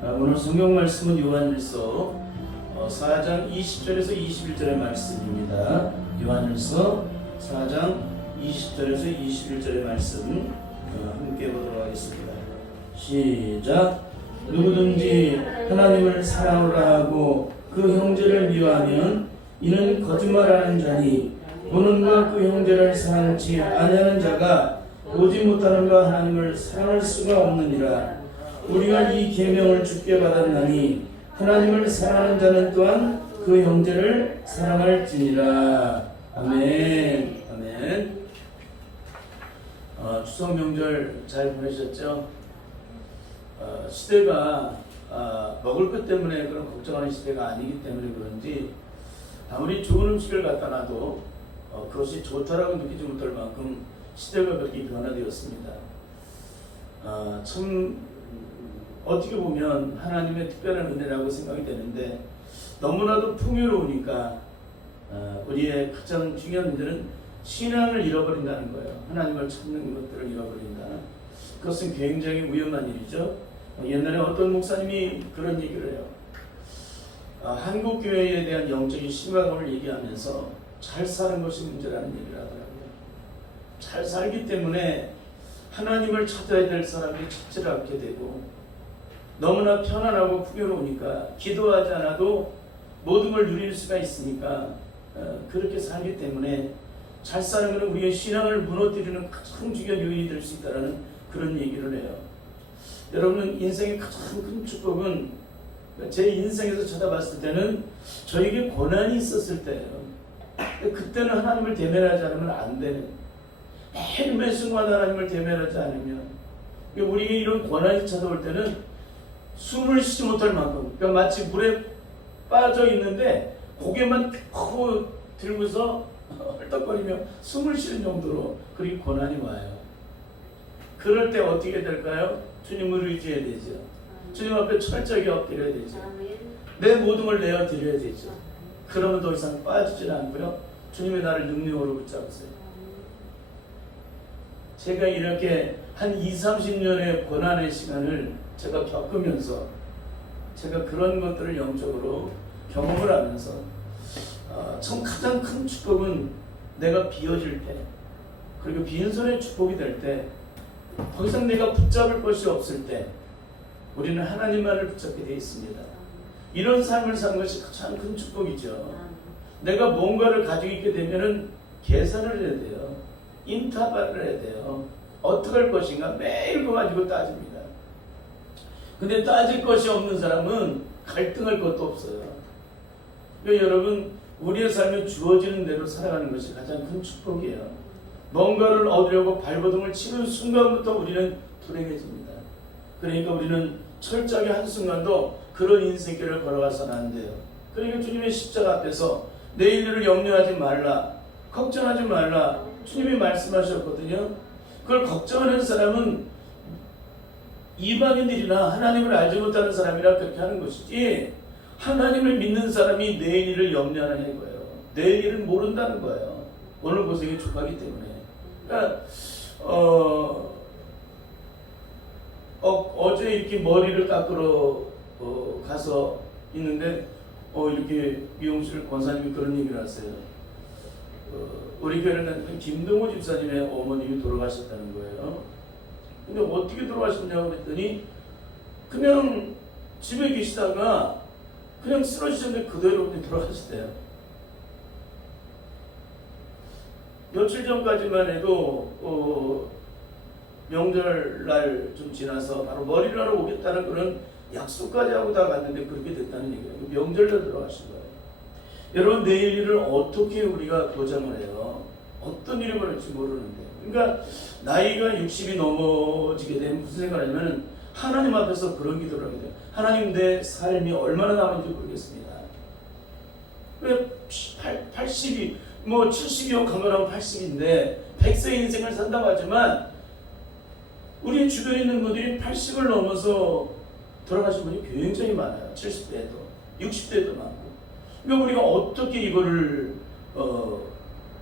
오늘 성경 말씀은 요한일서 4장 20절에서 21절의 말씀입니다. 요한일서 4장 20절에서 21절의 말씀 함께 보도록 하겠습니다. 시작. 누구든지 하나님을 사랑하라 하고 그 형제를 미워하면 이는 거짓말하는 자니 보는가 그 형제를 사랑치 아니하는 자가 보지 못하는가 하나님을 사랑할 수가 없느니라. 우리가 이 계명을 주께 받았나니 하나님을 사랑하는 자는 또한 그 형제를 사랑할지니라. 아멘. 아멘. 추석 명절 잘 보내셨죠? 시대가 먹을 것 때문에 그런 걱정하는 시대가 아니기 때문에 그런지 아무리 좋은 음식을 갖다 놔도 그것이 좋다라고 느끼지 못할 만큼 시대가 그렇게 변화되었습니다. 참 어떻게 보면 하나님의 특별한 은혜라고 생각이 되는데 너무나도 풍요로우니까 우리의 가장 중요한 문제는 신앙을 잃어버린다는 거예요. 하나님을 찾는 것들을 잃어버린다. 그것은 굉장히 위험한 일이죠. 옛날에 어떤 목사님이 그런 얘기를 해요. 한국 교회에 대한 영적인 심각함을 얘기하면서 잘 사는 것이 문제라는 얘기를 하더라고요. 잘 살기 때문에 하나님을 찾아야 될 사람들이 찾지를 않게 되고 너무나 편안하고 풍요로우니까 기도하지 않아도 모든 걸 누릴 수가 있으니까 그렇게 살기 때문에 잘 사는 것은 우리의 신앙을 무너뜨리는 가장 중요한 요인이 될 수 있다는 그런 얘기를 해요. 여러분은 인생의 가장 큰 축복은 제 인생에서 쳐다봤을 때는 저에게 고난이 있었을 때예요. 그때는 하나님을 대면하지 않으면 안 되는, 매일 매 순간 하나님을 대면하지 않으면 우리에게 이런 고난이 찾아올 때는 숨을 쉬지 못할 만큼, 그러니까 마치 물에 빠져 있는데 고개만 코 들고서 헐떡거리며 숨을 쉬는 정도로 그렇게 고난이 와요. 그럴 때 어떻게 될까요? 주님을 의지해야 되죠. 주님 앞에 철저하게 엎드려야 되죠. 내 모든 걸 내어드려야 되죠. 그러면 더 이상 빠지질 않고요. 주님의 나를 능력으로 붙잡으세요. 제가 이렇게 한 20-30년의 고난의 시간을 제가 겪으면서 제가 그런 것들을 영적으로 경험을 하면서 참 가장 큰 축복은 내가 비어질 때, 그리고 빈손의 축복이 될 때, 더 이상 내가 붙잡을 것이 없을 때 우리는 하나님만을 붙잡게 되어 있습니다. 이런 삶을 사는 것이 가장 큰 축복이죠. 내가 뭔가를 가지고 있게 되면은 계산을 해야 돼요. 인터벌을 해야 돼요. 어떻게 할 것인가 매일 그거 가지고 따집니다. 근데 따질 것이 없는 사람은 갈등할 것도 없어요. 그러니까 여러분, 우리의 삶에 주어지는 대로 살아가는 것이 가장 큰 축복이에요. 뭔가를 얻으려고 발버둥을 치는 순간부터 우리는 불행해집니다. 그러니까 우리는 철저하게 한순간도 그런 인생길을 걸어가서는 안 돼요. 그러니까 주님의 십자가 앞에서 내일 일을 염려하지 말라, 걱정하지 말라, 주님이 말씀하셨거든요. 그걸 걱정하는 사람은 이방인들이나 하나님을 알지 못하는 사람이라 그렇게 하는 것이지, 하나님을 믿는 사람이 내일 일을 염려하는 거예요. 내일 일은 모른다는 거예요. 오늘 고생이 족하기 때문에. 그러니까 어제 이렇게 머리를 깎으러 가서 있는데 이렇게 미용실 권사님이 그런 얘기를 하세요. 우리 교회는 김동호 집사님의 어머님이 돌아가셨다는 거예요. 근데 어떻게 돌아가셨냐고 그랬더니 그냥 집에 계시다가 그냥 쓰러지셨는데 그대로 돌아가셨대요. 며칠 전까지만 해도 명절날 좀 지나서 바로 머리를 하러 오겠다는 그런 약속까지 하고 다 갔는데 그렇게 됐다는 얘기예요. 명절날 들어가신 거예요. 여러분, 내일 일을 어떻게 우리가 보장을 해요? 어떤 일이 벌어질지 모르는데. 그러니까 나이가 60이 넘어지게 되면 무슨 생각을 하냐면 하나님 앞에서 그런 기도를 하게 돼요. 하나님, 내 삶이 얼마나 남은지 모르겠습니다. 왜 80이 70이면 강건하면 80인데 100세 인생을 산다고 하지만 우리 주변에 있는 분들이 80을 넘어서 돌아가신 분이 굉장히 많아요. 70대에도 60대에도 많고. 그러니까 우리가 어떻게 이거를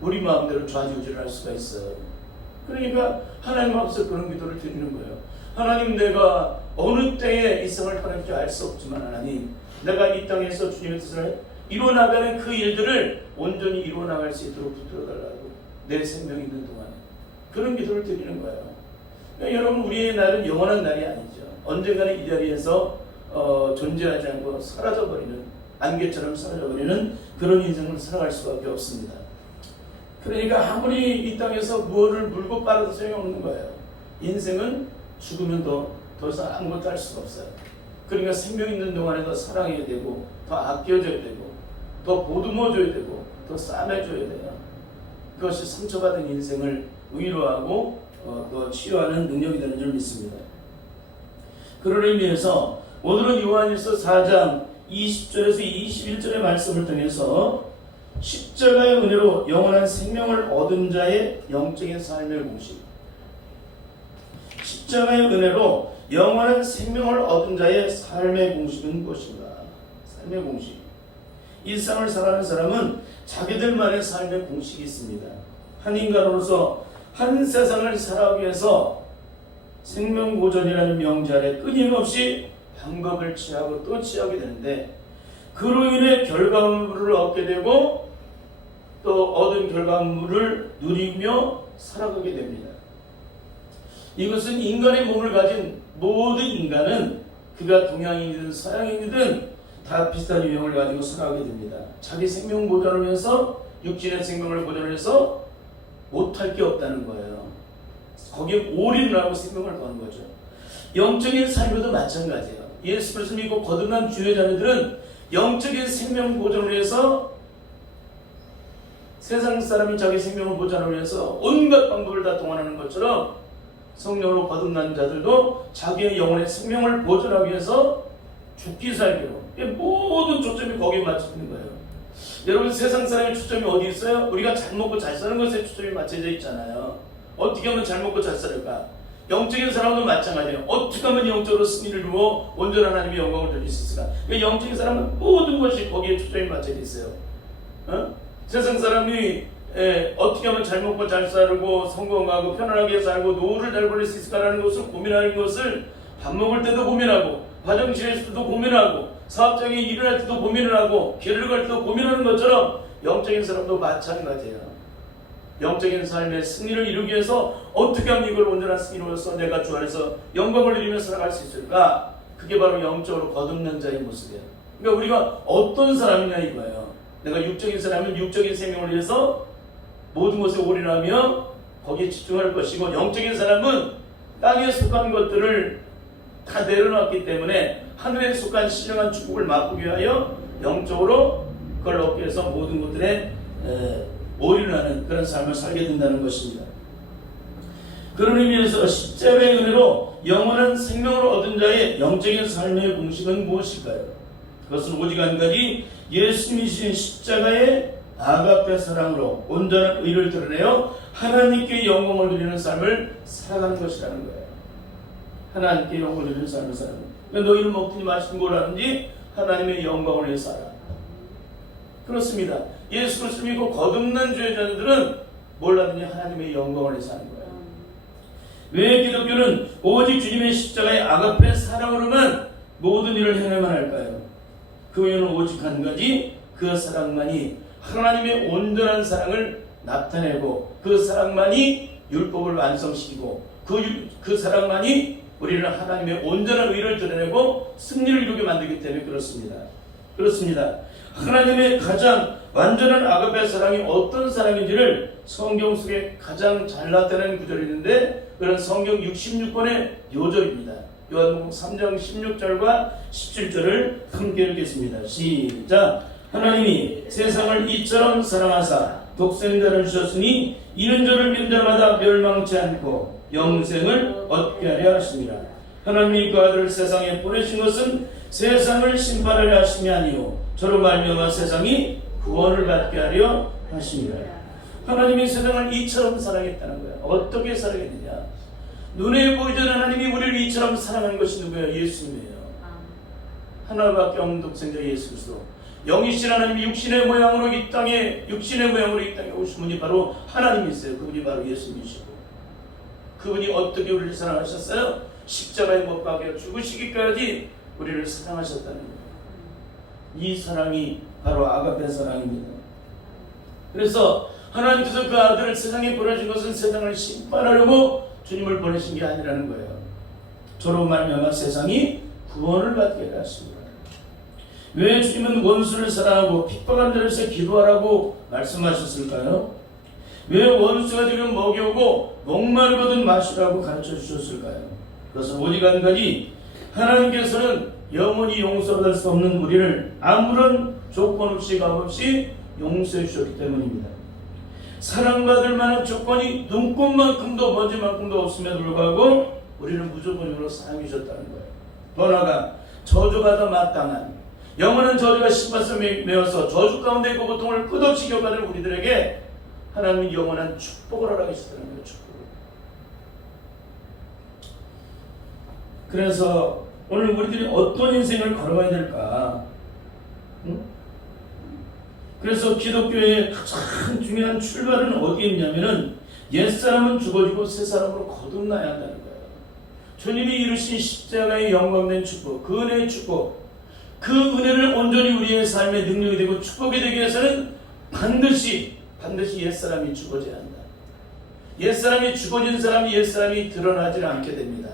우리 마음대로 좌지우지를 할 수가 있어요. 그러니까 하나님 앞에서 그런 기도를 드리는 거예요. 하나님, 내가 어느 때에 이 생을 떠날지 알 수 없지만 하나님, 내가 이 땅에서 주님의 뜻을 이루어나가는 그 일들을 온전히 이루어나갈 수 있도록 붙들어달라고, 내 생명이 있는 동안에 그런 기도를 드리는 거예요. 그러니까 여러분, 우리의 날은 영원한 날이 아니죠. 언젠가는 이 자리에서 존재하지 않고 사라져버리는, 안개처럼 사라져버리는 그런 인생을 살아갈 수밖에 없습니다. 그러니까 아무리 이 땅에서 무엇을 물고 빨아도 소용없는 거예요. 인생은 죽으면 더 이상 아무것도 할 수가 없어요. 그러니까 생명 있는 동안에 더 사랑해야 되고, 더 아껴줘야 되고, 더 보듬어줘야 되고, 더 싸매줘야 돼요. 그것이 상처받은 인생을 위로하고 또 치유하는 능력이 되는 줄 믿습니다. 그런 의미에서 오늘은 요한일서 4장 20절에서 21절의 말씀을 통해서 십자가의 은혜로 영원한 생명을 얻은 자의 영적인 삶의 공식, 십자가의 은혜로 영원한 생명을 얻은 자의 삶의 공식은 무엇인가? 삶의 공식. 일상을 살아가는 사람은 자기들만의 삶의 공식이 있습니다. 한 인간으로서 한 세상을 살아가기 위해서 생명보존이라는 명제 아래 끊임없이 방법을 취하고 또 취하게 되는데, 그로 인해 결과물을 얻게 되고 또 얻은 결과물을 누리며 살아가게 됩니다. 이것은 인간의 몸을 가진 모든 인간은 그가 동양인이든 서양인이든 다 비슷한 유형을 가지고 살아가게 됩니다. 자기 생명 보존을 위해서, 육신의 생명을 보존해서 못할 게 없다는 거예요. 거기에 올인을 하고 생명을 거는 거죠. 영적인 삶에도 마찬가지예요. 예수 그리스도 믿고 거듭난 주의 자녀들은 영적인 생명 보존을 위해서, 세상 사람이 자기 생명을 보존하기 위해서 온갖 방법을 다 동원하는 것처럼 성령으로 거듭난 자들도 자기의 영혼의 생명을 보존하기 위해서 죽기 살기로, 모든 초점이 거기에 맞춰 있는 거예요. 여러분, 세상 사람의 초점이 어디 있어요? 우리가 잘 먹고 잘 사는 것에 초점이 맞춰져 있잖아요. 어떻게 하면 잘 먹고 잘 살까? 영적인 사람도 마찬가지예요. 어떻게 하면 영적으로 승리를 이루어 온전한 하나님의 영광을 돌릴 수 있을까? 그러니까 영적인 사람은 모든 것이 거기에 초점이 맞춰져 있어요. 세상 사람이 어떻게 하면 잘 먹고 잘 살고 성공하고 편안하게 살고 노후를 잘 보낼 수 있을까라는 것을 고민하는 것을 밥 먹을 때도 고민하고, 화장실에서도 고민하고, 사업장에 일을 할 때도 고민을 하고, 길을 갈 때도 고민하는 것처럼 영적인 사람도 마찬가지예요. 영적인 삶의 승리를 이루기 위해서 어떻게 하면 이걸 온전한 승리로서 내가 주 안에서 영광을 누리며 살아갈 수 있을까? 그게 바로 영적으로 거듭난 자의 모습이에요. 그러니까 우리가 어떤 사람이냐 이거예요. 내가 육적인 사람은 육적인 생명을 위해서 모든 것에 올인하며 거기에 집중할 것이고, 영적인 사람은 땅에 속한 것들을 다 내려놨기 때문에 하늘에 속한 신령한 축복을 맛보기 위하여 영적으로 그걸 얻기 위해서 모든 것들에 올인을 하는 그런 삶을 살게 된다는 것입니다. 그런 의미에서 십자가의 은혜로 영원한 생명을 얻은 자의 영적인 삶의 공식은 무엇일까요? 그것은 오직 한 가지, 예수님이신 십자가의 아가페 사랑으로 온전한 의를 드러내어 하나님께 영광을 누리는 삶을 살아가는 것이라는 거예요. 하나님께 영광을 누리는 삶을 살아가는 거예요. 너희는 먹든지 마시든 뭘 하든지 하나님의 영광을 위해 살아. 그렇습니다. 예수 그리스도 믿고 거듭난 주의 자녀들은 뭘 하든지 하나님의 영광을 위해 사는 거예요. 왜 기독교는 오직 주님의 십자가의 아가페 사랑으로만 모든 일을 행해야만 할까요? 그 이유는 오직 한 가지, 그 사랑만이 하나님의 온전한 사랑을 나타내고, 그 사랑만이 율법을 완성시키고, 그 사랑만이 우리는 하나님의 온전한 의를 드러내고 승리를 이루게 만들기 때문에 그렇습니다. 하나님의 가장 완전한 아가페 사랑이 어떤 사랑인지를 성경 속에 가장 잘 나타내는 구절이 있는데, 그런 성경 66권의 요절입니다. 요한복음 3장 16절과 17절을 함께 읽겠습니다. 시작. 하나님이 세상을 이처럼 사랑하사 독생자를 주셨으니 이는 저를 믿는 자마다 멸망치 않고 영생을 얻게 하려 하십니다. 하나님이 그 아들을 세상에 보내신 것은 세상을 심판하려 하심이 아니요 저로 말미암아 세상이 구원을 받게 하려 하십니다. 하나님이 세상을 이처럼 사랑했다는 거예요. 어떻게 사랑했느냐? 눈에 보이지 않는 하나님이 우리를 이처럼 사랑하는 것이 누구예요? 예수님이에요. 하나밖에 없는 독생자 예수 그리스도. 영이신 하나님이 육신의 모양으로 이 땅에 오신 분이 바로 하나님이세요. 그분이 바로 예수님이시고, 그분이 어떻게 우리를 사랑하셨어요? 십자가에 못 박여 죽으시기까지 우리를 사랑하셨다는 거예요. 이 사랑이 바로 아가페 사랑입니다. 그래서 하나님께서 그 아들을 세상에 보내신 것은 세상을 심판하려고 주님을 보내신 게 아니라는 거예요. 저로 말미암아 세상이 구원을 받게 하십니다. 왜 주님은 원수를 사랑하고 핍박한 자를 위해서 기도하라고 말씀하셨을까요? 왜 원수가 지금 먹여오고 목마르거든 마시라고 가르쳐 주셨을까요? 그것은 오직 한 가지, 하나님께서는 영원히 용서받을 수 없는 우리를 아무런 조건 없이 값 없이 용서해 주셨기 때문입니다. 사랑받을 만한 조건이 눈꽃만큼도 먼지만큼도 없음에도 불구하고 우리를 무조건으로 사랑해 주셨다는 거예요. 더 나아가 저주받아 마땅한 영원한 저주가 신바스에 메어서 저주 가운데 그 고통을 끝없이 겪어가는 우리들에게 하나님은 영원한 축복을 허락하셨다는 거예요. 축복을. 그래서 오늘 우리들이 어떤 인생을 걸어가야 될까? 응? 그래서 기독교의 가장 중요한 출발은 어디에 있냐면은 옛사람은 죽어지고 새사람으로 거듭나야 한다는 거예요. 주님이 이루신 십자가의 영광된 축복, 그 은혜의 축복, 그 은혜를 온전히 우리의 삶의 능력이 되고 축복이 되기 위해서는 반드시 옛사람이 죽어져야 한다. 옛사람이 죽어진 사람이 옛사람이 드러나지 않게 됩니다.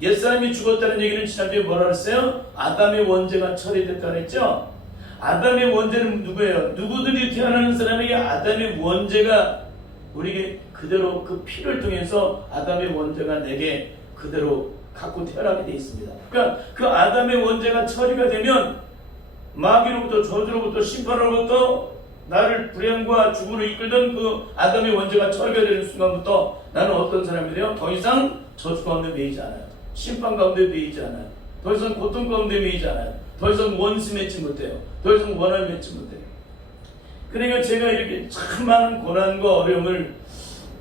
옛사람이 죽었다는 얘기는 지난주에 뭐라 그랬어요? 아담의 원죄가 처리됐다고 했죠? 아담의 원죄는 누구예요? 누구든지 태어나는 사람에게 아담의 원죄가 우리에게 그대로 그 피를 통해서 아담의 원죄가 내게 그대로 갖고 태어나게 되어 있습니다. 그러니까 그 아담의 원죄가 처리가 되면 마귀로부터 저주로부터 심판으로부터 나를 불행과 죽음으로 이끌던 그 아담의 원죄가 처리가 되는 순간부터 나는 어떤 사람이 돼요? 더 이상 저주 가운데 매이지 않아요. 심판 가운데 매이지 않아요. 더 이상 고통 가운데 매이지 않아요. 더 이상 원수 맺지 못해요. 더 이상 원한 맺지 못해요. 그러니까 제가 이렇게 참 많은 고난과 어려움을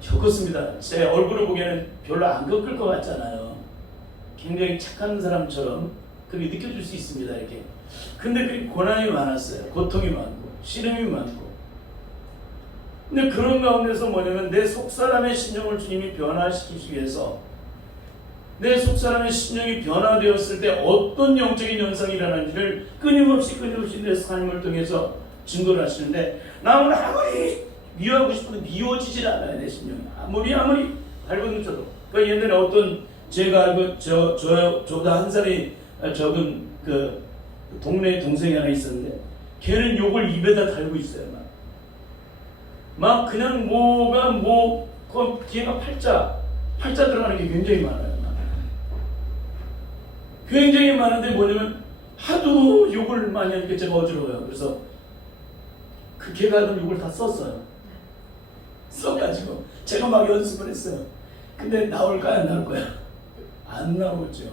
겪었습니다. 제 얼굴을 보기에는 별로 안 겪을 것 같잖아요. 굉장히 착한 사람처럼 그렇게 느껴질 수 있습니다. 이렇게. 근데 그 고난이 많았어요. 고통이 많고 시름이 많고. 근데 그런 가운데서 뭐냐면 내 속사람의 신령을 주님이 변화시키기 위해서 내 속사람의 신령이 변화되었을 때 어떤 영적인 현상이 일어나는지를 끊임없이 내 삶을 통해서 증거를 하시는데 나는 아무리 미워하고 싶어도 미워지질 않아요. 내 신령이 아무리 밟아놓쳐도. 그 옛날에 어떤 제가 알고 저보다 한 살이 적은 그 동네 동생이 하나 있었는데 걔는 욕을 입에다 달고 있어요. 막 그냥 그 뒤에가 팔자 들어가는 게 굉장히 많아요. 굉장히 많은데 뭐냐면 하도 욕을 많이 하니까 제가 어지러워요. 그래서 그 걔가 하던 욕을 다 썼어요. 써가지고 제가 막 연습을 했어요. 근데 나올까요? 안 나올까요? 안 나오죠.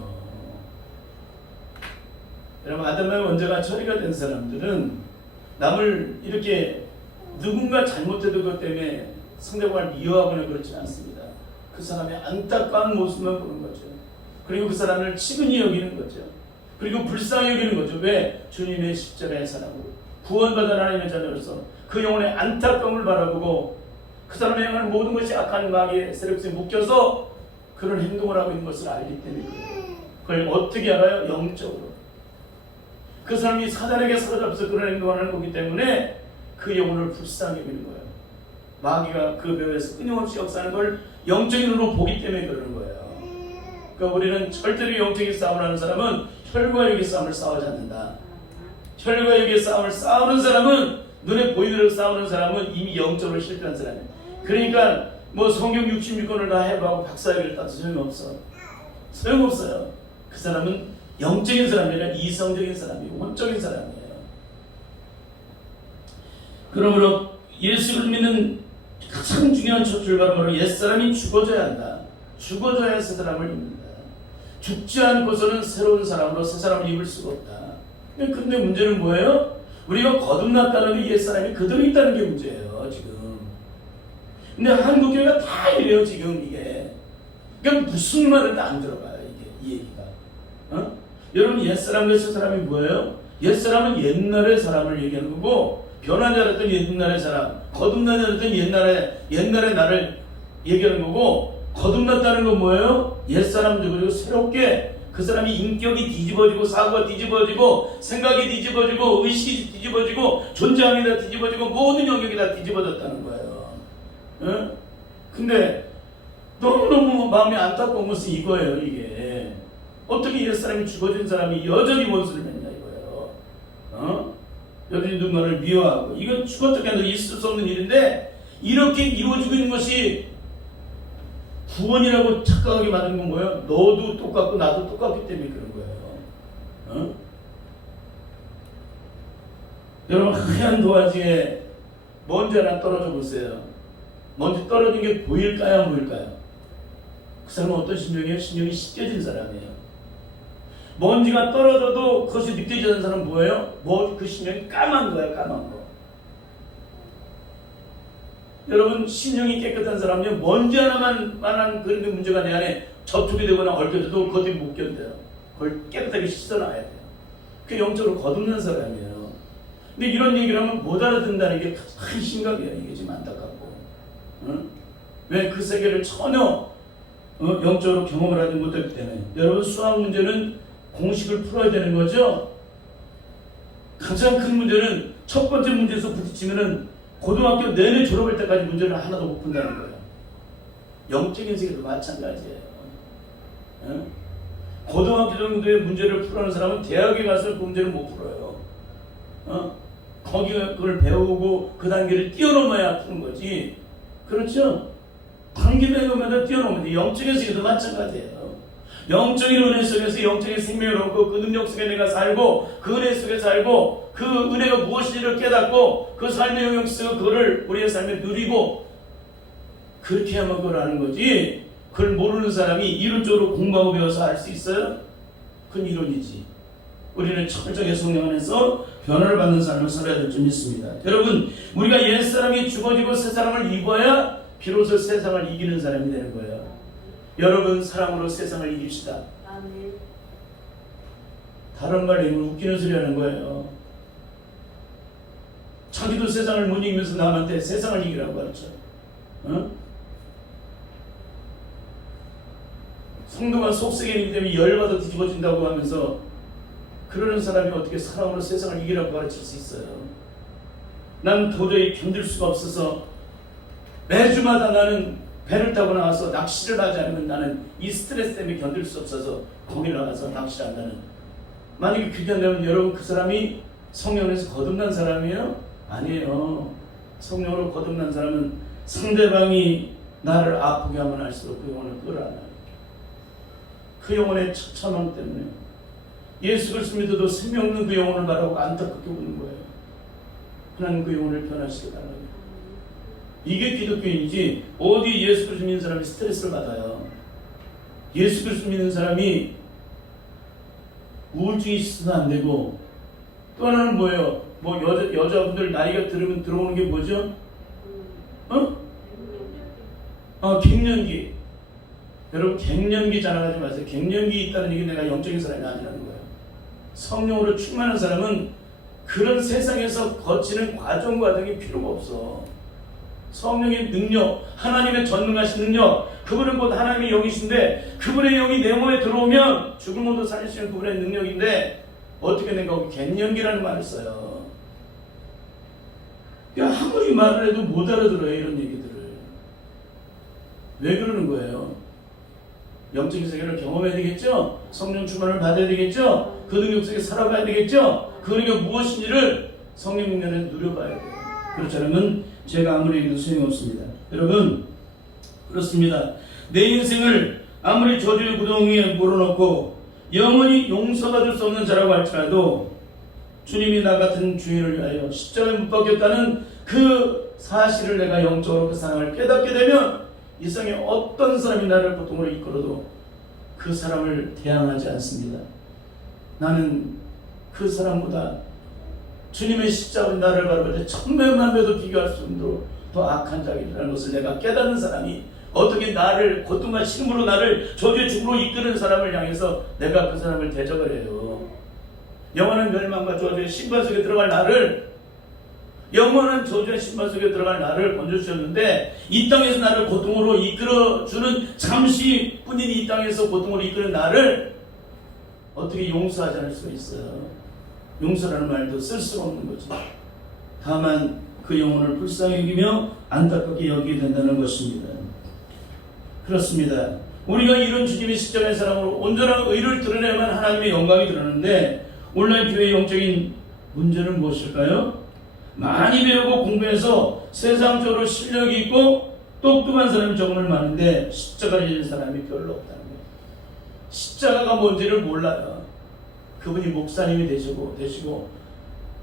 여러분, 아담의 원죄가 처리가 된 사람들은 남을 이렇게 누군가 잘못해도 그것 때문에 상대방을 미워하거나 그렇지 않습니다. 그 사람의 안타까운 모습만 보는 거죠. 그리고 그 사람을 치근히 여기는 거죠. 그리고 불쌍히 여기는 거죠. 왜? 주님의 십자가의 사랑으로 구원받은 하나님의 자녀로서 그 영혼의 안타까움을 바라보고 그 사람의 행하는 모든 것이 악한 마귀의 세력에 묶여서 그런 행동을 하고 있는 것을 알기 때문에 그걸 어떻게 알아요? 영적으로. 그 사람이 사단에게 사로잡혀서 그런 행동을 하는 거기 때문에 그 영혼을 불쌍히 여기는 거예요. 마귀가 그 배후에서 끊임없이 역사하는 걸 영적인 눈으로 보기 때문에 그러는 거예요. 그러니까 우리는 절대로 영적인 싸움을 하는 사람은 혈과 육의 싸움을 싸우지 않는다. 혈과 육의 싸움을 싸우는 사람은 눈에 보이도록 싸우는 사람은 이미 영적으로 실패한 사람이에요. 그러니까 뭐 성경 66권을 다 해봐고 박사학위를 따도 소용없어요. 그 사람은 영적인 사람이 아니라 이성적인 사람이고 원적인 사람이에요. 그러므로 예수를 믿는 가장 중요한 첫 출발은 바로 옛사람이 죽어져야 한다. 죽어져야 새 사람을 입는다. 죽지 않고서는 새로운 사람으로 새 사람을 입을 수가 없다. 근데 문제는 뭐예요? 우리가 거듭났다는 게 옛사람이 그대로 있다는 게 문제예요. 지금. 근데 한국교회가 다 이래요. 지금 이게. 그러니까 무슨 말인지 안 들어가요. 이 얘기가. 여러분, 옛사람과 새사람이 뭐예요? 옛사람은 옛날의 사람을 얘기하는 거고, 변하지 않았던 옛날의 사람, 거듭나지 않았던 옛날의 나를 얘기하는 거고, 거듭났다는 건 뭐예요? 옛사람 죽어지고 새롭게 그 사람이 인격이 뒤집어지고 사고가 뒤집어지고 생각이 뒤집어지고 의식이 뒤집어지고 존재함이 다 뒤집어지고 모든 영역이 다 뒤집어졌다는 거예요. 예? 근데 너무너무 마음이 안타까운 것은 이거예요. 이게 어떻게 옛사람이 죽어진 사람이 여전히 원수를 맺냐 이거예요. 여전히 누군가를 미워하고 이건 죽었다고 해도 있을 수 없는 일인데 이렇게 이루어지고 있는 것이 구원이라고 착각하게 만든 건 뭐예요? 너도 똑같고 나도 똑같기 때문에 그런 거예요. 여러분 하얀 도화지에 먼지 하나 떨어져 보세요. 먼지 떨어진 게 보일까요? 안 보일까요? 그 사람은 어떤 심정이에요? 심정이 씻겨진 사람이에요. 먼지가 떨어져도 그것이 느껴지는 사람은 뭐예요? 그 심정이 까만 거야, 까만 거. 여러분 신령이 깨끗한 사람은요 먼지 하나만한 그런 게 문제가 내 안에 접촉이 되거나 얽혀져도 그것들이 못 견뎌요. 그걸 깨끗하게 씻어놔야 돼요. 그게 영적으로 거듭난 사람이에요. 근데 이런 얘기를 하면 못 알아듣는다는 게 큰 심각이에요. 이게 지금 안타깝고. 왜 그 세계를 전혀 영적으로 경험을 하지 못했기 때문에. 여러분 수학 문제는 공식을 풀어야 되는 거죠. 가장 큰 문제는 첫 번째 문제에서 부딪히면은 고등학교 내내 졸업할 때까지 문제를 하나도 못 푼다는 거예요. 영적인 세계도 마찬가지예요. 고등학교 정도의 문제를 풀어하는 사람은 대학에 가서 그 문제를 못 풀어요. 거기가 그걸 배우고 그 단계를 뛰어넘어야 푸는 거지. 그렇죠? 단계 배우면 뛰어넘는데 영적인 세계도 마찬가지예요. 영적인 은혜 속에서 영적인 생명을 얻고 그 능력 속에 내가 살고 그 은혜 속에 살고 그 은혜가 무엇인지를 깨닫고 그 삶의 영역 속에서 그거를 우리의 삶에 누리고 그렇게 하면 그걸 아는 거지. 그걸 모르는 사람이 이론적으로 공부하고 배워서 알 수 있어요? 그건 이론이지. 우리는 철저하게 성령 안에서 변화를 받는 삶을 살아야 될 줄 믿습니다. 여러분 우리가 옛사람이 죽어지고 새사람을 입어야 비로소 세상을 이기는 사람이 되는 거예요. 여러분 사랑으로 세상을 이깁시다. 다른 말로 이건 웃기는 소리 하는 거예요. 자기도 세상을 못 이기면서 남한테 세상을 이기라고 가르쳐. 성도가 속세계이기 때문에 열받아 뒤집어진다고 하면서 그러는 사람이 어떻게 사랑으로 세상을 이기라고 가르칠 수 있어요? 난 도저히 견딜 수가 없어서 매주마다 나는 배를 타고 나와서 낚시를 하지 않으면 나는 이 스트레스 때문에 견딜 수 없어서 거기 나가서 낚시를 한다는. 만약에 그렇게 한다면 여러분 그 사람이 성령에서 거듭난 사람이에요? 아니에요. 성령으로 거듭난 사람은 상대방이 나를 아프게 하면 할수록 그 영혼을 끌어안아요. 그 영혼의 처참함 때문에 예수 그리스도 믿어도 생명 없는 그 영혼을 바라고 안타깝게 우는 거예요. 하나님 그 영혼을 변화시켜 달라고. 이게 기독교인이지 어디 예수 그리스도 믿는 사람이 스트레스를 받아요. 예수 그리스도 믿는 사람이 우울증이 있어도 안 되고 또 하나는 뭐예요? 뭐 여자분들 나이가 들으면 들어오는 게 뭐죠? 갱년기. 여러분 갱년기 자랑하지 마세요. 갱년기 있다는 얘기 내가 영적인 사람이 아니라는 거예요. 성령으로 충만한 사람은 그런 세상에서 거치는 과정이 필요가 없어. 성령의 능력, 하나님의 전능하신 능력, 그분은 곧 하나님의 영이신데 그분의 영이 내 몸에 들어오면 죽음으로도 살리시는 그분의 능력인데 어떻게 내가 거기 갱년기라는 말을 써요. 아무리 말을 해도 못 알아들어요. 이런 얘기들을. 왜 그러는 거예요? 영적인 세계를 경험해야 되겠죠? 성령 충만을 받아야 되겠죠? 그 능력 속에 살아가야 되겠죠? 그 능력 무엇인지를 성령 능력에 누려봐야 돼요. 그렇지 않으면 제가 아무리 얘기도 소용없습니다. 여러분 그렇습니다. 내 인생을 아무리 저주의 구덩이에 몰아넣고 영원히 용서받을 수 없는 자라고 할지라도 주님이 나 같은 주인을 위하여 십자가에 못 박혔다는 그 사실을 내가 영적으로 그 사랑을 깨닫게 되면 이 세상에 어떤 사람이 나를 고통으로 이끌어도 그 사람을 대항하지 않습니다. 나는 그 사람보다 주님의 십자가는 나를 바라볼 때 천배만 배도 비교할 수 없도록 더 악한 자이라는 것을 내가 깨닫는 사람이 어떻게 나를 고통과 신음으로 나를 저주의 죽음으로 이끄는 사람을 향해서 내가 그 사람을 대적을 해요. 영원한 멸망과 저주의 심판 속에 들어갈 나를 영원한 저주의 신발 속에 들어갈 나를 건져주셨는데 이 땅에서 나를 고통으로 이끌어주는 잠시뿐인 이 땅에서 고통으로 이끄는 나를 어떻게 용서하지 않을 수가 있어요? 용서라는 말도 쓸 수가 없는 거죠. 다만 그 영혼을 불쌍히 여기며 안타깝게 여기게 된다는 것입니다. 그렇습니다. 우리가 이런 주님의 십자가의 사랑으로 온전한 의를 드러내야만 하나님의 영광이 드러나는데 오늘날 교회의 영적인 문제는 무엇일까요? 많이 배우고 공부해서 세상적으로 실력이 있고 똑똑한 사람이 정말 많은데 십자가를 지는 사람이 별로 없다는 거예요. 십자가가 뭔지를 몰라요. 그분이 목사님이 되시고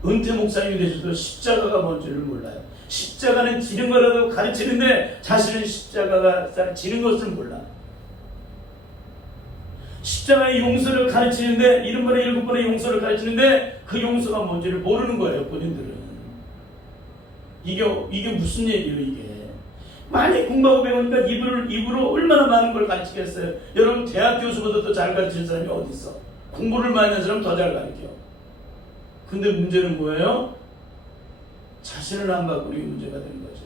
은퇴 목사님이 되셔도 십자가가 뭔지를 몰라요. 십자가는 지는 거라도 가르치는데 자신은 십자가가 지는 것을 몰라. 십자가의 용서를 가르치는데 70번에 7번의 용서를 가르치는데 그 용서가 뭔지를 모르는 거예요. 본인들은. 이게 무슨 얘기예요 이게. 많이 공부하고 배우니까 입으로 얼마나 많은 걸 가르치겠어요. 여러분 대학 교수보다 더 잘 가르치는 사람이 어디 있어. 공부를 많이 한 사람은 더 잘 가르쳐. 근데 문제는 뭐예요? 자신을 안 바꾸는 게 문제가 되는 거죠.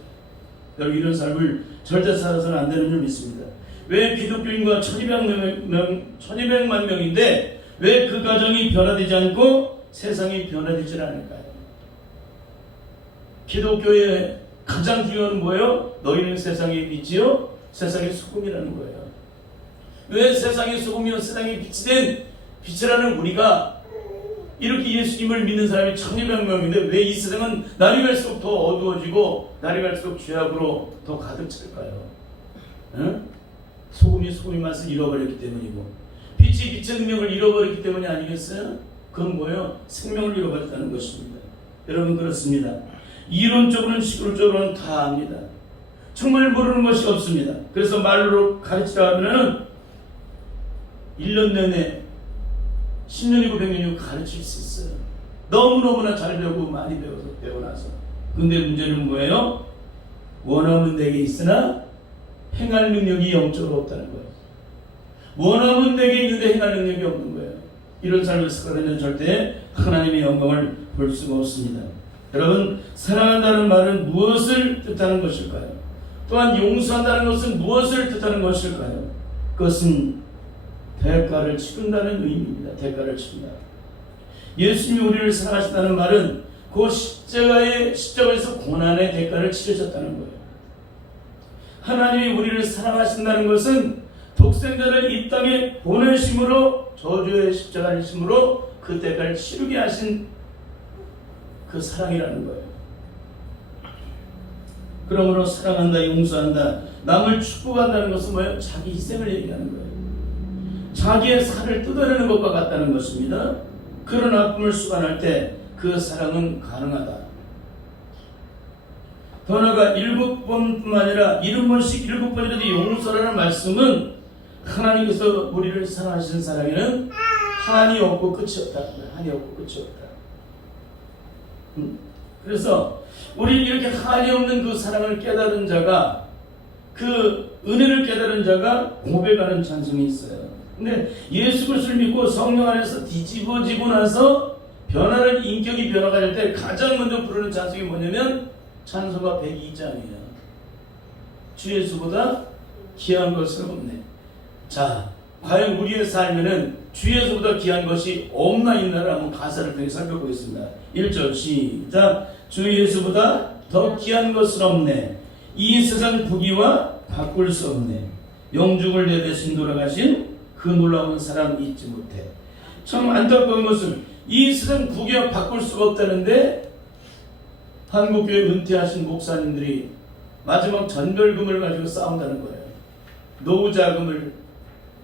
여러분 이런 삶을 절대 살아서는 안 되는 줄 믿습니다. 왜 기독교인과 1200만 명인데 왜 그 가정이 변화되지 않고 세상이 변화되지 않을까요? 기독교의 가장 중요한 뭐예요? 너희는 세상의 빛이요 세상의 소금이라는 거예요. 왜 세상의 소금이요 세상의 빛이 된 빛이라는 우리가 이렇게 예수님을 믿는 사람이 1200명인데 왜 이 세상은 날이 갈수록 더 어두워지고 날이 갈수록 죄악으로 더 가득 찰까요? 응? 소금이 소금의 맛을 잃어버렸기 때문이고 빛이 빛의 능력을 잃어버렸기 때문이 아니겠어요? 그건 뭐예요? 생명을 잃어버렸다는 것입니다. 여러분 그렇습니다. 이론적으로는 시골적으로는 다 압니다. 정말 모르는 것이 없습니다. 그래서 말로 가르치라 하면은 1년 내내 10년이고 100년이고 가르칠 수 있어요. 너무너무나 잘 배우고 많이 배우고 나서. 근데 문제는 뭐예요? 원하면 내게 있으나 행할 능력이 영적으로 없다는 거예요. 원하면 내게 있는데 행할 능력이 없는 거예요. 이런 삶을 살아내면 절대 하나님의 영광을 볼 수가 없습니다. 여러분 사랑한다는 말은 무엇을 뜻하는 것일까요? 또한 용서한다는 것은 무엇을 뜻하는 것일까요? 그것은 대가를 치른다는 의미입니다. 대가를 치른다. 예수님이 우리를 사랑하셨다는 말은 그 십자가에서 고난의 대가를 치르셨다는 거예요. 하나님이 우리를 사랑하신다는 것은 독생자를 이 땅에 보내심으로 저주의 십자가를 심으로 그 대가를 치르게 하신 그 사랑이라는 거예요. 그러므로 사랑한다, 용서한다, 남을 축복한다는 것은 뭐예요? 자기 희생을 얘기하는 거예요. 자기의 살을 뜯어내는 것과 같다는 것입니다. 그런 아픔을 수반할 때 그 사랑은 가능하다. 더 나아가 7번뿐만 아니라 70번씩 7번이라도 용서라는 말씀은 하나님께서 우리를 사랑하시는 사랑에는 한이 없고 끝이 없다. 한이 없고 끝이 없다. 그래서 우리 이렇게 한이 없는 그 사랑을 깨달은 자가 그 은혜를 깨달은 자가 고백하는 찬송이 있어요. 근데 예수 그리스도를 믿고 성령 안에서 뒤집어지고 나서 인격이 변화가 될 때 가장 먼저 부르는 찬송이 뭐냐면 찬송가 102장이에요. 주 예수보다 귀한 것은 없네. 자, 과연 우리의 삶에는 주 예수보다 귀한 것이 없나 있나를 한번 가사를 통해 살펴보겠습니다. 1절 시작. 주 예수보다 더 귀한 것은 없네. 이 세상 부귀와 바꿀 수 없네. 영죽을 내 대신 돌아가신 그 놀라운 사랑 잊지 못해. 참 안타까운 것은 이 세상 부귀와 바꿀 수가 없다는데 한국교회 은퇴하신 목사님들이 마지막 전별금을 가지고 싸운다는 거예요. 노후 자금을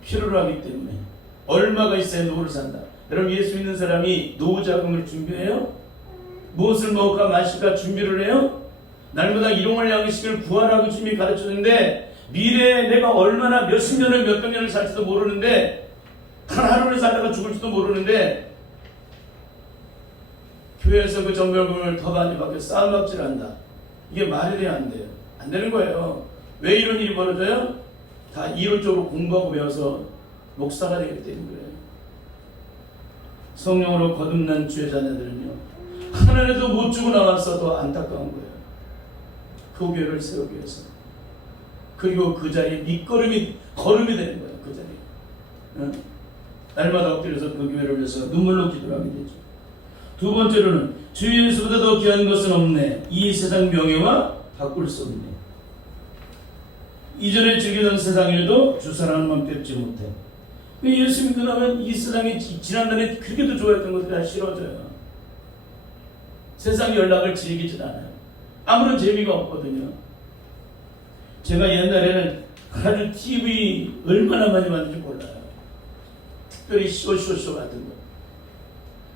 필요로 하기 때문에 얼마가 있어야 노후를 산다. 여러분 예수 믿는 사람이 노후 자금을 준비해요? 무엇을 먹을까 마실까 준비를 해요? 날마다 일용할 양식을 구하라고 주님이 가르쳐주는데 미래에 내가 얼마나 몇십 년을 몇백 년을 살지도 모르는데 단 하루를 살다가 죽을지도 모르는데 교회에서 그 전별금을 더 많이 받게 싸움박질 한다. 이게 말이 돼야 안 돼요. 안 되는 거예요. 왜 이런 일이 벌어져요? 다 이론적으로 공부하고 배워서 목사가 되기 때문에 그래요. 성령으로 거듭난 주의 자녀들은요 하나라도 못 주고 나왔어. 더 안타까운 거예요. 그 교회를 세우기 위해서. 그리고 그 자리에 밑거름이 걸음이 되는 거예요. 그 자리에. 응? 날마다 엎드려서 그 교회를 위해서 눈물로 기도를 하게 되죠. 두 번째로는 주 예수보다 더 귀한 것은 없네. 이 세상 명예와 바꿀 수 없네. 이전에 즐기던 세상 일도 주 사랑만 뺏지 못해. 예수 믿고 나면 이 세상에 지난날에 그렇게도 좋아했던 것들이 다 싫어져요. 세상 연락을 즐기질 않아요. 아무런 재미가 없거든요. 제가 옛날에는 아주 TV 얼마나 많이 봤는지 몰라요. 특별히 쇼 같은 거.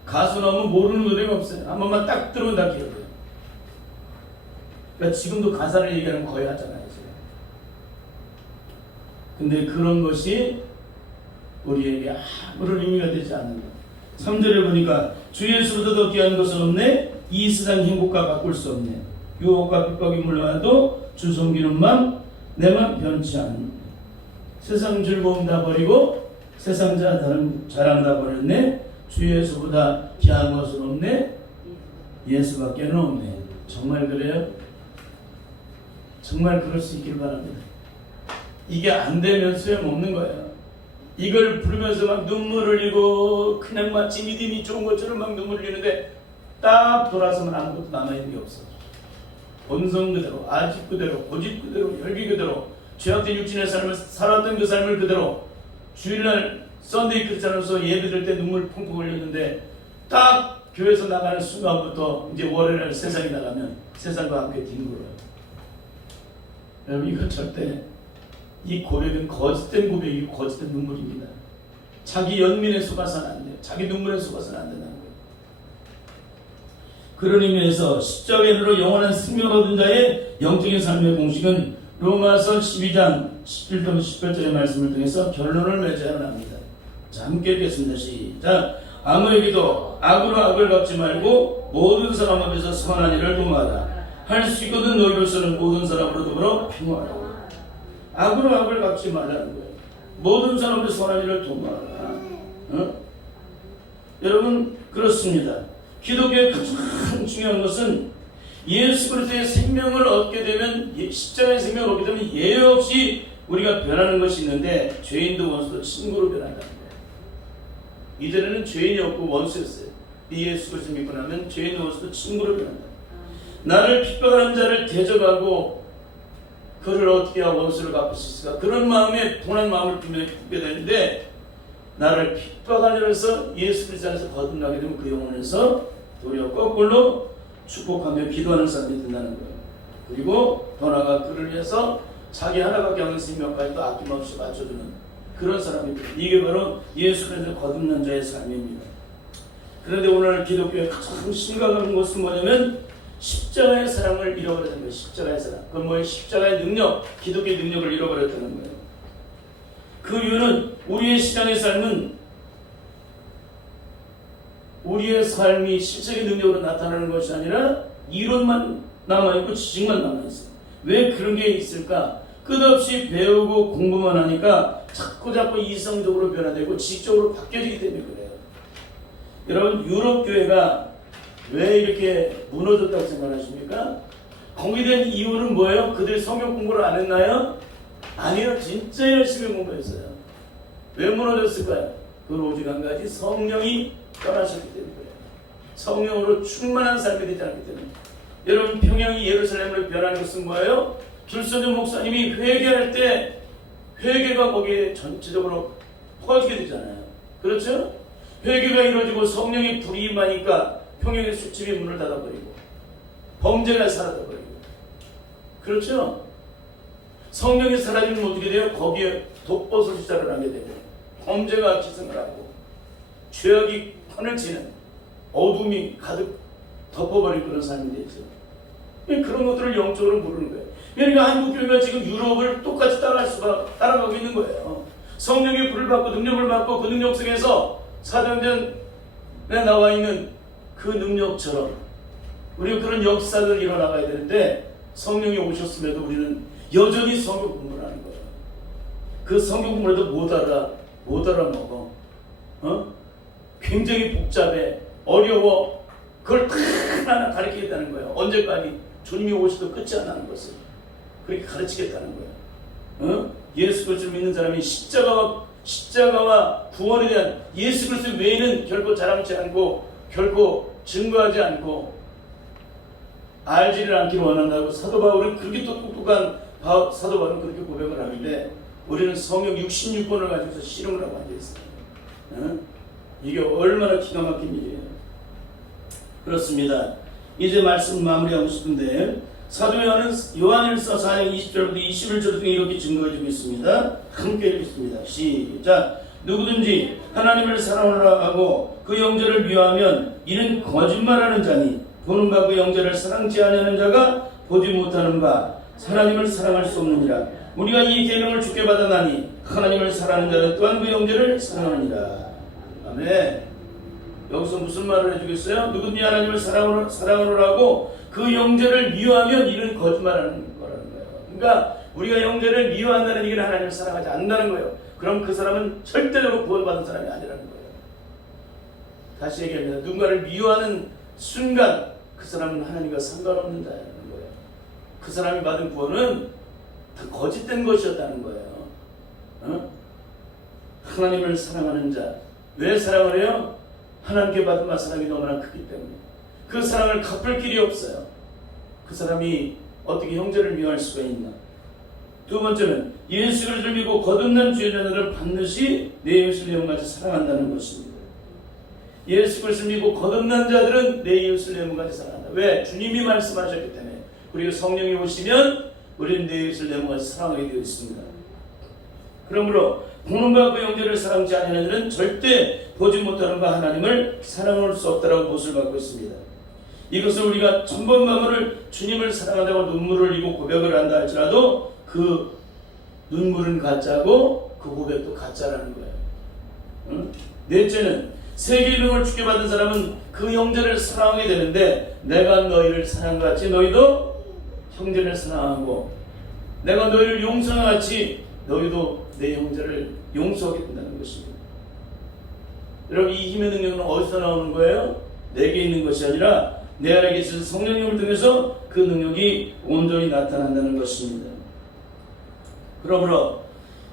가수 나오면 모르는 노래가 없어요. 한 번만 딱 들으면 다 기억해요. 그러니까 지금도 가사를 얘기하면 거의 하잖아요. 제가. 근데 그런 것이 우리에게 아무런 의미가 되지 않는다. 3절에 보니까 주 예수보다 더 귀한 것은 없네. 이 세상 행복과 바꿀 수 없네. 유혹과 핍박이 물러와도 주 섬기는 맘 내맘 변치 않네. 세상 즐거움 다 버리고 세상 자랑 다 버렸네. 주 예수보다 귀한 것은 없네. 예수밖에 없네. 정말 그래요? 정말 그럴 수 있길 바랍니다. 이게 안 되면 소용없는 거예요. 이걸 부르면서 막 눈물 흘리고 그냥 마치 믿음이 좋은 것처럼 막 눈물 흘리는데 딱 돌아서면 아무것도 남아있는 게 없어. 본성 그대로, 아집 그대로, 고집 그대로, 열기 그대로, 죄악된 육신의 삶을 살았던 그 삶을 그대로 주일날 썬데이 크리스찬으로서 예배드릴 때 눈물 펑펑 흘렸는데 딱 교회에서 나가는 순간부터 이제 월요일날 세상에 나가면 세상과 함께 뒹굴어요. 여러분 이거 절대 이 고백은 거짓된 고백이고 거짓된 눈물입니다. 자기 연민에 속아서는 안 돼요. 자기 눈물에 속아서는 안 된다는 거예요. 그런 의미에서 십자가로 영원한 생명을 얻은 자의 영적인 삶의 공식은 로마서 12장 11절 18절의 말씀을 통해서 결론을 맺어야 합니다. 자, 함께 읽겠습니다. 시작. 아무에게도 악으로 악을 갚지 말고 모든 사람 앞에서 선한 일을 도모하라. 할 수 있거든 너희로서는 모든 사람으로 더불어 평화하라. 악으로 악을 갚지 말라는 거예요. 모든 사람들 선한 일을 도모하라. 여러분 그렇습니다. 기독교의 가장 중요한 것은 예수 그리스도의 생명을 얻게 되면 십자가의 생명을 얻게 되면 예외 없이 우리가 변하는 것이 있는데 죄인도 원수도 친구로 변한다는 거예요. 이전에는 죄인이 없고 원수였어요. 예수 그리스도 믿고 나면 죄인도 원수도 친구로 변한다. 나를 핍박하는 자를 대적하고 그를 어떻게 하고 원수를 갚을 수 있을까? 그런 마음에 동한 마음을 분명히 품게 되는데 나를 핍박하려서 예수 그리스도 안에서 거듭나게 되면 그 영혼에서 도리어 거꾸로 축복하며 기도하는 사람이 된다는 거예요. 그리고 더 나아가 그를 위해서 자기 하나밖에 없는 생명까지도 아낌없이 맞춰주는 그런 사람입니다. 이게 바로 예수 그리스도 거듭난 자의 삶입니다. 그런데 오늘 기독교의 가장 심각한 것은 뭐냐면 십자가의 사랑을 잃어버렸다는 거예요. 십자가의 사랑. 그건 뭐예요? 십자가의 능력, 기독교의 능력을 잃어버렸다는 거예요. 그 이유는 우리의 신앙의 삶은 우리의 삶이 실제의 능력으로 나타나는 것이 아니라 이론만 남아있고 지식만 남아있어요. 왜 그런 게 있을까? 끝없이 배우고 공부만 하니까 자꾸 이성적으로 변화되고 지식적으로 바뀌어지기 때문에 그래요. 여러분 유럽 교회가 왜 이렇게 무너졌다고 생각하십니까? 공개된 이유는 뭐예요? 그들이 성경 공부를 안 했나요? 아니요. 진짜 열심히 공부했어요. 왜 무너졌을까요? 그건 오직 한 가지 성령이 떠나셨기 때문에 성령으로 충만한 삶이 되지 않기 때문에. 여러분 평양이 예루살렘으로 변하는 것은 뭐예요? 줄서준 목사님이 회개할 때 회개가 거기에 전체적으로 퍼지게 되잖아요. 그렇죠? 회개가 이루어지고 성령의 불이 임하니까 평양의 술집이 문을 닫아버리고 범죄가 사라져버리고. 그렇죠? 성령이 사라지면 어떻게 돼요? 거기에 독버섯이 자라나게 되고 범죄가 기승을 하고 죄악이 판을 치는 어둠이 가득 덮어버린 그런 삶이 되죠. 그런 것들을 영적으로 모르는 거예요. 그러니까 한국교회가 지금 유럽을 똑같이 따라가고 있는 거예요. 성령의 불을 받고 능력을 받고 그 능력 속에서 사도행전에 나와 있는 그 능력처럼 우리가 그런 역사를 일어나가야 되는데 성령이 오셨음에도 우리는 여전히 성경 공부를 하는 거예요. 그 성경 공부를 해도 못 알아먹어. 굉장히 복잡해, 어려워. 그걸 다 하나하나 가르치겠다는 거예요. 언제까지? 주님이 오시도 끝이 안 나는 것을 그렇게 가르치겠다는 거예요. 예수 그리스도를 믿는 사람이 십자가와 구원에 대한 예수 그리스도 외에는 결코 자랑치 않고 결코 증거하지 않고 알지를 않기를 원한다고 사도 바울은 그렇게 또 똑똑한 사도 바울은 그렇게 고백을 하는데 우리는 성경 66권을 가지고서 실험을 하고 앉아있어요. 이게 얼마나 기가 막힌 일이에요. 그렇습니다. 이제 말씀 마무리하고 싶은데 사도 요한일서 4장 20절부터 21절 중에 이렇게 증거해주고 있습니다. 함께 읽겠습니다. 시작. 누구든지 하나님을 사랑하라 하고 그 영절을 미워하면 이는 거짓말하는 자니 보는 바 그 영절을 사랑치 않는 자가 보지 못하는 바 하나님을 사랑할 수 없느니라. 우리가 이 계명을 주께 받았나니 하나님을 사랑하는 자는 또한 그 영절을 사랑하느니라. 아멘. 여기서 무슨 말을 해주겠어요? 누구든지 하나님을 사랑하라고 그 영절을 미워하면 이는 거짓말하는 거라는 거예요. 그러니까 우리가 영절을 미워한다는 얘기는 하나님을 사랑하지 않는다는 거예요. 그럼 그 사람은 절대로 구원받은 사람이 아니라는 거예요. 다시 얘기합니다. 누군가를 미워하는 순간 그 사람은 하나님과 상관없는 자라는 거예요. 그 사람이 받은 구원은 다 거짓된 것이었다는 거예요. 하나님을 사랑하는 자. 왜 사랑을 해요? 하나님께 받은 사랑이 너무나 크기 때문에 그 사랑을 갚을 길이 없어요. 그 사람이 어떻게 형제를 미워할 수가 있나? 두 번째는 예수 그리스도를 믿고 거듭난 주의 자들은 반드시 내 이웃을 내 몸같이 사랑한다는 것입니다. 예수 그리스도를 믿고 거듭난 자들은 내 이웃을 내 몸같이 사랑한다. 왜? 주님이 말씀하셨기 때문에. 그리고 성령이 오시면 우리는 내 이웃을 내 몸같이 사랑하게 되어 있습니다. 그러므로 보는 바 그 영절을 사랑치 않는 자들은 절대 보지 못하는 바 하나님을 사랑할 수 없다라고 못을 받고 있습니다. 이것을 우리가 천번만번을 주님을 사랑한다고 눈물을 흘리고 고백을 한다 할지라도 그 눈물은 가짜고 그 고백도 가짜라는 거예요. 넷째는 세계명을 주께 받은 사람은 그 형제를 사랑하게 되는데 내가 너희를 사랑한 것 같이 너희도 형제를 사랑하고 내가 너희를 용서한 것 같이 너희도 내 형제를 용서하게 된다는 것입니다. 여러분 이 힘의 능력은 어디서 나오는 거예요? 내게 있는 것이 아니라 내 안에 계신 성령님을 통해서 그 능력이 온전히 나타난다는 것입니다. 그러므로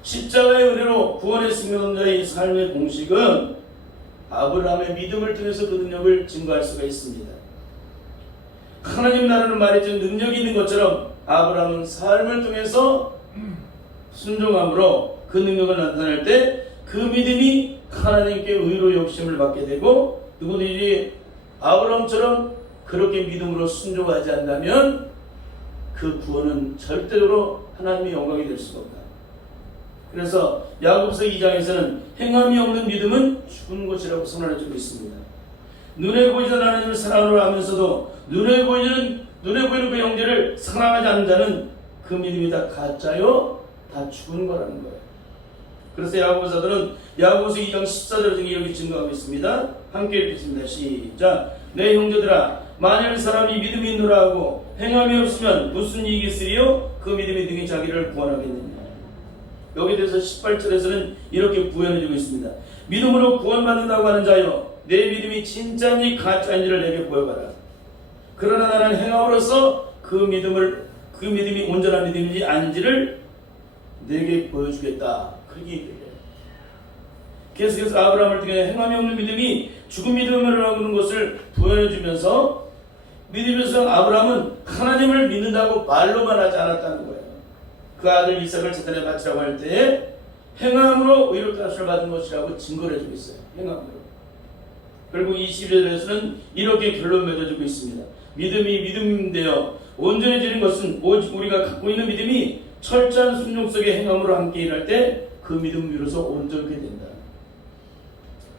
십자가의 은혜로 구원의 승리자의 삶의 공식은 아브라함의 믿음을 통해서 그 능력을 증거할 수가 있습니다. 하나님 나라는 말해준 능력이 있는 것처럼 아브라함은 삶을 통해서 순종함으로 그 능력을 나타낼 때 그 믿음이 하나님께 의로 욕심을 받게 되고 누구든지 아브라함처럼 그렇게 믿음으로 순종하지 않는다면 그 구원은 절대로 하나님의 영광이 될 수가 없다. 그래서 야고보서 2장에서는 행함이 없는 믿음은 죽은 것이라고 선언해주고 있습니다. 눈에 보이는 하나님을 사랑하라 하면서도 눈에 보이는 그 형제를 사랑하지 않는 자는 그 믿음이 다 가짜요, 다 죽은 거라는 거예요. 그래서 야고보서들은 야고보서 2장 14절 중에 이렇게 증거하고 있습니다. 함께 읽겠습니다. 시작. 내 형제들아, 만일 사람이 믿음이 있노라 하고 행함이 없으면 무슨 이익이 있으리요? 그 믿음이 능히 자기를 구원하겠느냐. 여기에 대해서 18절에서는 이렇게 구현해주고 있습니다. 믿음으로 구원받는다고 하는 자여, 내 믿음이 진짜인지 가짜인지를 내게 보여봐라. 그러나 나는 행함으로써 그 믿음이 온전한 믿음인지 아닌지를 내게 보여주겠다. 그렇게 얘기해요. 계속해서 아브라함을 통해 행함이 없는 믿음이 죽은 믿음이라고 하는 것을 보여주면서 믿으면서 아브라함은 하나님을 믿는다고 말로만 하지 않았다는 거예요. 그 아들 이삭을 제단에 바치라고 할 때 행함으로 의롭다 하심을 받은 것이라고 증거를 해주고 있어요. 행함으로. 결국 22절에서는 이렇게 결론 맺어주고 있습니다. 믿음이 믿음되어 온전해지는 것은 오직 우리가 갖고 있는 믿음이 철저한 순종 속에 행함으로 함께 일할 때 그 믿음 위로서 온전하게 된다.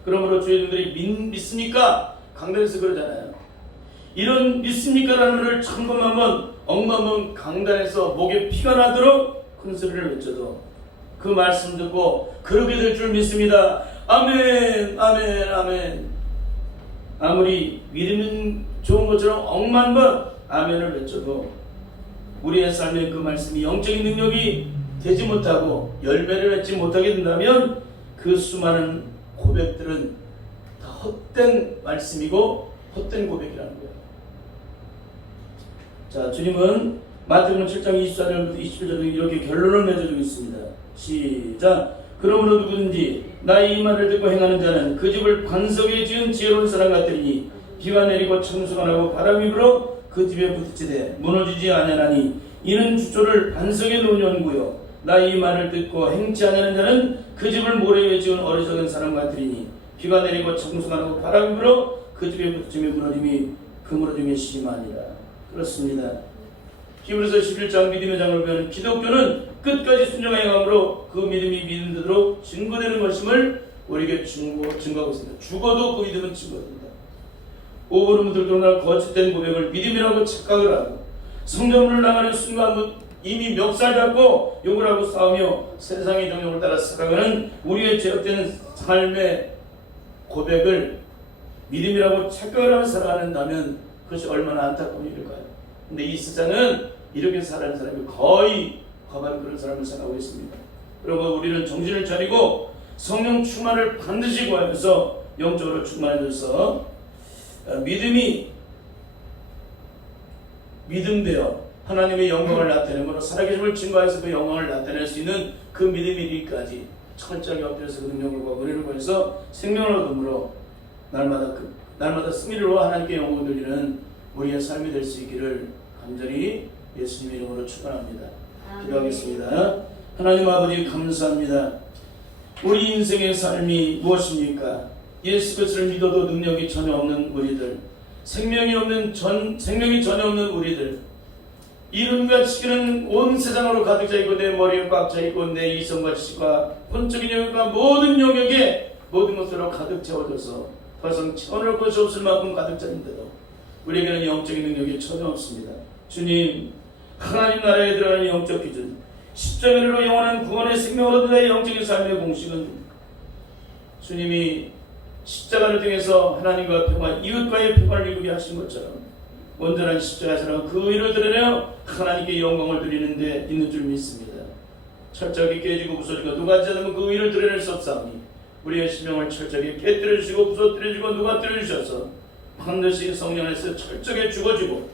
그러므로 주의 종들이 믿습니까? 강단에서 그러잖아요. 이런 믿습니까라는 말을 천번만 번 억만번 강단에서 목에 피가 나도록 큰 소리를 외쳐도 그 말씀 듣고 그렇게 될 줄 믿습니다. 아멘, 아멘, 아멘. 아무리 믿음은 좋은 것처럼 억만 번 아멘을 외쳐도 우리의 삶에 그 말씀이 영적인 능력이 되지 못하고 열매를 맺지 못하게 된다면 그 수많은 고백들은 다 헛된 말씀이고 헛된 고백이라는 거예요. 자, 주님은 마태복음 7장 24절부터 27절에 이렇게 결론을 맺어주고 있습니다. 시작. 그러므로 누구든지 나의 이 말을 듣고 행하는 자는 그 집을 반석에 지은 지혜로운 사람 같으니 비가 내리고 천수가 나고 바람이 불어 그 집에 부딪히되 무너지지 아니하나니 이는 주초를 반석에 놓은 연구요 나의 이 말을 듣고 행치 아니하는 자는 그 집을 모래 위에 지은 어리석은 사람 같으니 비가 내리고 천수가 나고 바람이 불어 그 집에 부딪히며 무너짐이 그 무너짐이 심하니라. 그렇습니다. 히브리서 11장 믿음의 장을 배우는 기독교는 끝까지 순종하여 행함으로 그 믿음이 믿음대로 증거되는 것임을 우리에게 증거하고 있습니다. 죽어도 그 믿음은 증거됩니다. 오버놈들 그러나 거짓된 고백을 믿음이라고 착각을 하고 성전을 나가는 순간 이미 멱살 잡고 욕을 하고 싸우며 세상의 정욕을 따라 살아가는 우리의 죄악된 삶의 고백을 믿음이라고 착각을 하며 살아간다면 그것이 얼마나 안타까운 일일까요? 근데 이 세상은 이렇게 살아가는 사람이 거의 과반 그런 사람을 살아가고 있습니다. 그리고 우리는 정신을 차리고 성령 충만을 반드시 구하면서 영적으로 충만해져서 믿음되어 하나님의 영광을 나타내므로 살아계심을 증거해서 그 영광을 나타낼 수 있는 그 믿음이 이르기까지 철저하게 엎드려서 그 능력을 구하고 은혜를 구해서 생명을 얻음으로 날마다 승리로 하나님께 영광을 돌리는 우리의 삶이 될 수 있기를 간절히 예수님 이름으로 축원합니다. 기도하겠습니다. 하나님 아버지 감사합니다. 우리 인생의 삶이 무엇입니까? 예수 그리스도를 믿어도 능력이 전혀 없는 우리들, 생명이 전혀 없는 우리들, 이름과 지기는 온 세상으로 가득 차 있고 내 머리에 꽉 차 있고 내 이성과 지식과 혼적인 영역과 모든 영역에 모든 것으로 가득 채워져서 더 이상 채워낼 것이 없을 만큼 가득 차 있는데도 우리에게는 영적인 능력이 전혀 없습니다. 주님, 하나님 나라에 들어가는 영적 기준, 십자가로 영원한 구원의 생명을 얻는 영적인 삶의 공식은 주님이 십자가를 통해서 하나님과 평화, 이웃과의 평화를 이루게 하신 것처럼 온전한 십자가에서 그 의를 드러내어 하나님께 영광을 드리는 데 있는 줄 믿습니다. 철저하게 깨지고 부서지고 누가 하지 않으면 그 의를 드러낼 수 없사오니 우리의 심령을 철저하게 깨뜨려 주시고 부서뜨려 주시고 누가 뜨려 주셔서 반드시 성령 안에서 철저하게 죽어지고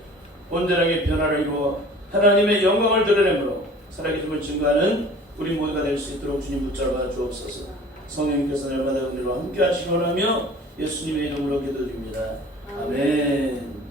온전하게 변화를 이루어 하나님의 영광을 드러내므로 살아계심을 증거하는 우리 모두가 될 수 있도록 주님 붙잡아 주옵소서. 성령님께서 날마다 우리와 함께 하시기 원하며 예수님의 이름으로 기도드립니다. 아멘.